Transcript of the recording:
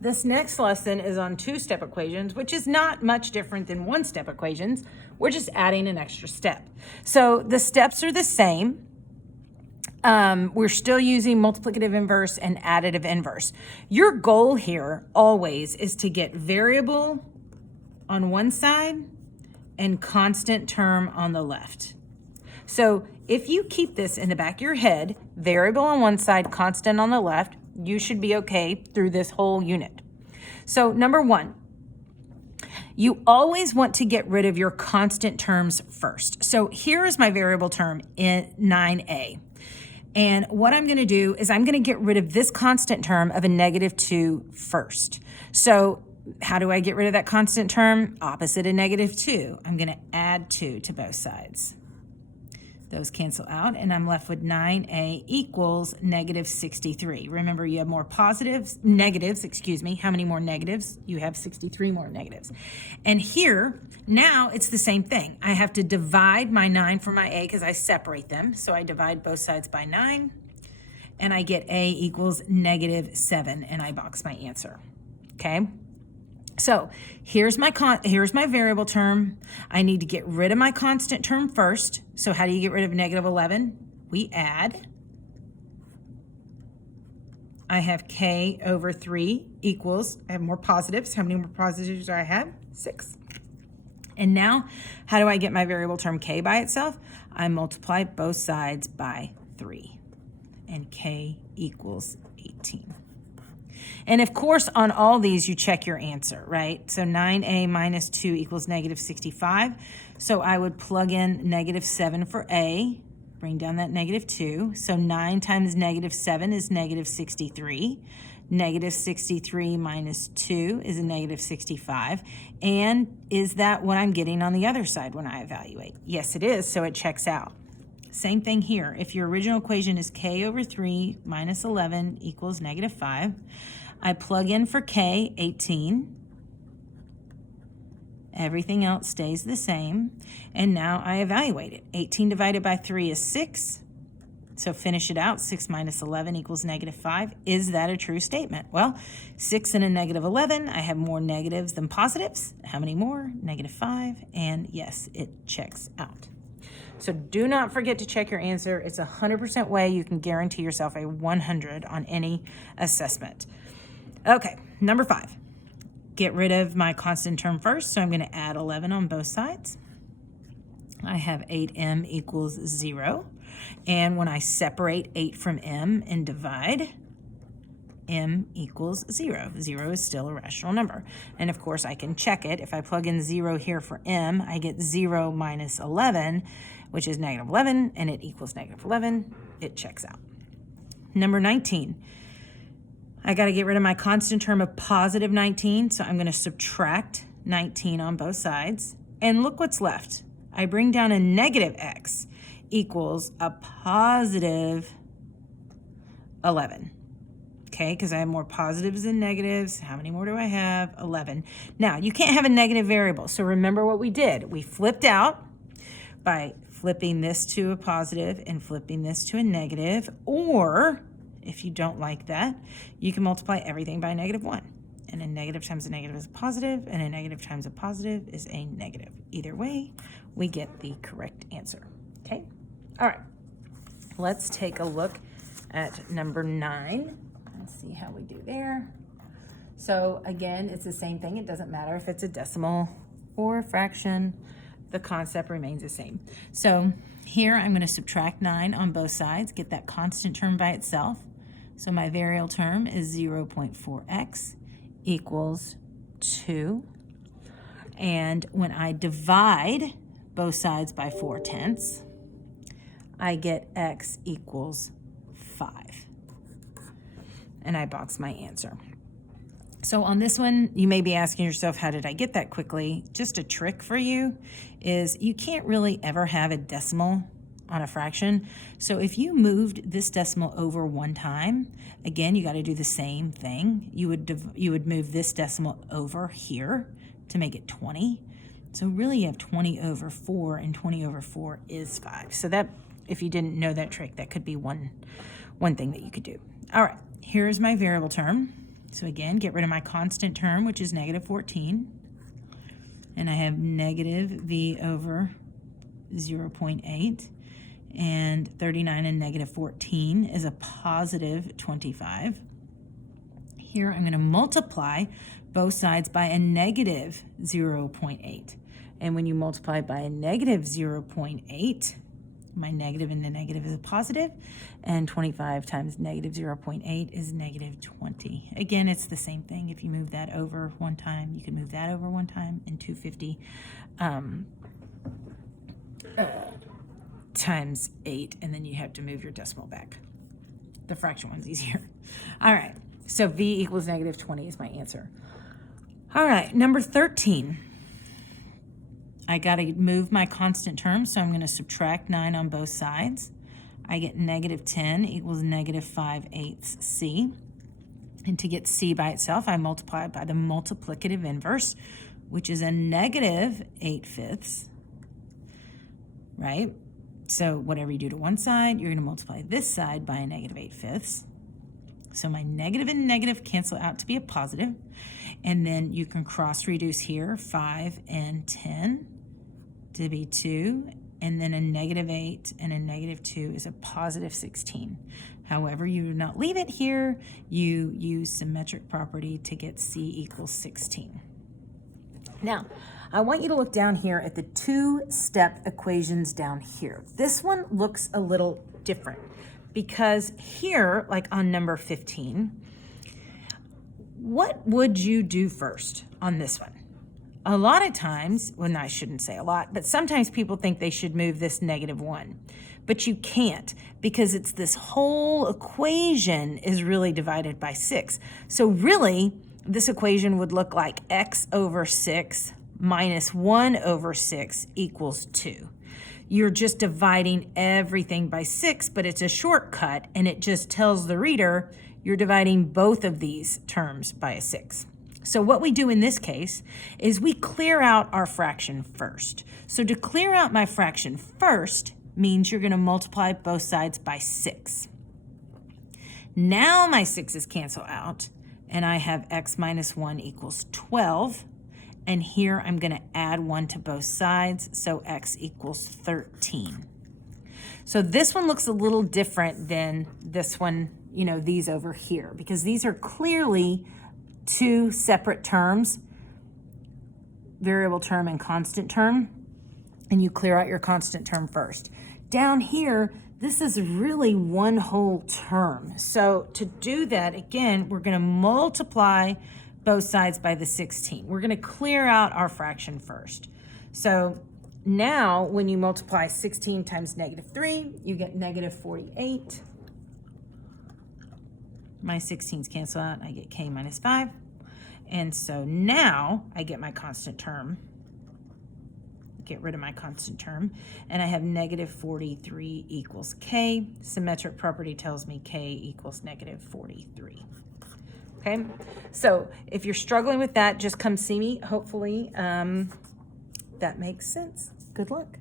This next lesson is on two-step equations, which is not much different than one-step equations. We're just adding an extra step. So the steps are the same. We're still using multiplicative inverse and additive inverse. Your goal here always is to get variable on one side and constant term on the left. So if you keep this in the back of your head, variable on one side, constant on the left, you should be okay through this whole unit. So number one, you always want to get rid of your constant terms first. So here is my variable term in 9a. And what I'm going to do is I'm going to get rid of this constant term of a -2 first. So how do I get rid of that constant term? Opposite of -2. I'm going to add 2 to both sides. Those cancel out, and I'm left with 9a equals -63. Remember, you have more negatives, How many more negatives? You have 63 more negatives. And here, now it's the same thing. I have to divide my 9 from my a because I separate them. So I divide both sides by 9, and I get a equals -7, and I box my answer, okay? So here's my variable term. I need to get rid of my constant term first. So how do you get rid of -11? We add. I have k over 3 equals, I have more positives. How many more positives do I have? 6. And now, how do I get my variable term k by itself? I multiply both sides by 3. And k equals 18. And of course, on all these, you check your answer, right? So 9a minus 2 equals -65. So I would plug in -7 for a, bring down that -2. So 9 times -7 is -63. -63 minus 2 is a -65. And is that what I'm getting on the other side when I evaluate? Yes, it is, so it checks out. Same thing here. If your original equation is k over 3 minus 11 equals -5, I plug in for k, 18. Everything else stays the same. And now I evaluate it. 18 divided by 3 is 6. So finish it out. 6 minus 11 equals -5. Is that a true statement? Well, 6 and a -11, I have more negatives than positives. How many more? -5. And yes, it checks out. So do not forget to check your answer. It's 100% way you can guarantee yourself a 100 on any assessment. Okay, number 5. Get rid of my constant term first, so I'm going to add 11 on both sides. I have 8m equals 0. And when I separate 8 from m and divide, m equals 0. 0 is still a rational number. And of course, I can check it. If I plug in 0 here for m, I get 0 minus 11, which is -11, and it equals -11. It checks out. Number 19. I got to get rid of my constant term of positive 19, so I'm going to subtract 19 on both sides. And look what's left. I bring down a negative x equals a positive 11. Okay, because I have more positives than negatives. How many more do I have? 11. Now, you can't have a negative variable, so remember what we did. We flipped out by flipping this to a positive and flipping this to a negative, or if you don't like that, you can multiply everything by -1. And a negative times a negative is a positive, and a negative times a positive is a negative. Either way, we get the correct answer. Okay? All right. Let's take a look at number 9. Let's see how we do there. So again, it's the same thing. It doesn't matter if it's a decimal or a fraction. The concept remains the same. So here I'm going to subtract 9 on both sides, get that constant term by itself. So my variable term is 0.4x equals 2. And when I divide both sides by 4/10, I get x equals 5. And I box my answer. So on this one, you may be asking yourself, how did I get that quickly? Just a trick for you is you can't really ever have a decimal on a fraction. So if you moved this decimal over one time, again, you got to do the same thing. You would move this decimal over here to make it 20. So really you have 20 over 4, and 20 over 4 is 5. So that, if you didn't know that trick, that could be one thing that you could do. All right, here's my variable term. So again, get rid of my constant term, which is negative 14. And I have negative v over 0.8. And 39 and negative 14 is a positive 25. Here I'm going to multiply both sides by a negative 0.8. And when you multiply by a negative 0.8, my negative and the negative is a positive, and 25 times negative 0.8 is negative 20. Again, it's the same thing. If you move that over one time, you can move that over one time, and 250 times 8, and then you have to move your decimal back. The fraction one's easier. All right, so v equals negative 20 is my answer. All right, number 13. I got to move my constant term, so I'm going to subtract 9 on both sides. I get negative 10 equals negative 5/8 c. And to get c by itself, I multiply it by the multiplicative inverse, which is a negative 8/5, right? So whatever you do to one side, you're going to multiply this side by a negative 8/5. So my negative and negative cancel out to be a positive. And then you can cross reduce here, 5 and 10 to be 2. And then a negative 8 and a negative 2 is a positive 16. However, you do not leave it here. You use symmetric property to get c equals 16. Now, I want you to look down here at the two-step equations down here. This one looks a little different because here, like on number 15, what would you do first on this one? A lot of times, well, I shouldn't say a lot, but sometimes people think they should move this negative 1. But you can't because it's this whole equation is really divided by 6. So really, this equation would look like x over 6 minus 1 over 6 equals 2. You're just dividing everything by 6, but it's a shortcut, and it just tells the reader you're dividing both of these terms by a 6. So what we do in this case is we clear out our fraction first. So to clear out my fraction first means you're going to multiply both sides by 6. Now my 6's cancel out, and I have x minus 1 equals 12. And here I'm going to add 1 to both sides, so x equals 13. So this one looks a little different than this one, these over here, because these are clearly two separate terms, variable term and constant term, and you clear out your constant term first. Down here, this is really one whole term. So to do that, again, we're going to multiply both sides by the 16. We're going to clear out our fraction first. So now when you multiply 16 times negative 3, you get negative 48. My 16's cancel out, I get k minus 5. And so now I get my constant term. Get rid of my constant term. And I have negative 43 equals k. Symmetric property tells me k equals negative 43. Okay, so if you're struggling with that, just come see me. Hopefully that makes sense. Good luck.